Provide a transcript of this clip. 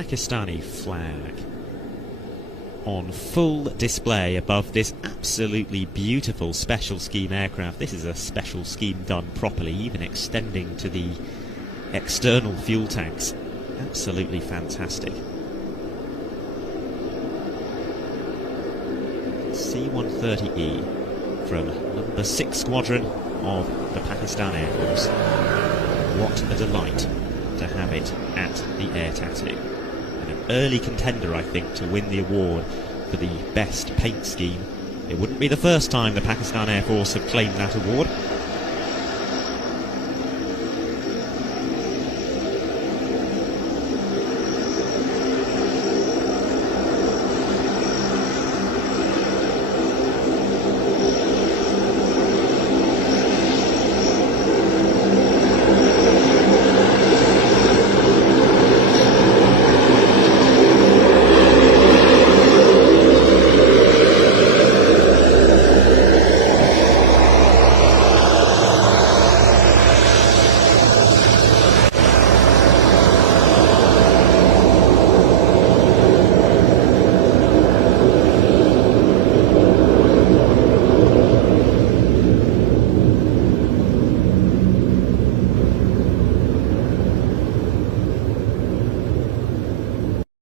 Pakistani flag on full display above this absolutely beautiful special scheme aircraft. This is a special scheme done properly, even extending to the external fuel tanks. Absolutely fantastic. C-130E from number 6 squadron of the Pakistan Air Force. What a delight to have it at the Air Tattoo. And an early contender, I think, to win the award for the best paint scheme. It wouldn't be the first time the Pakistan Air Force have claimed that award.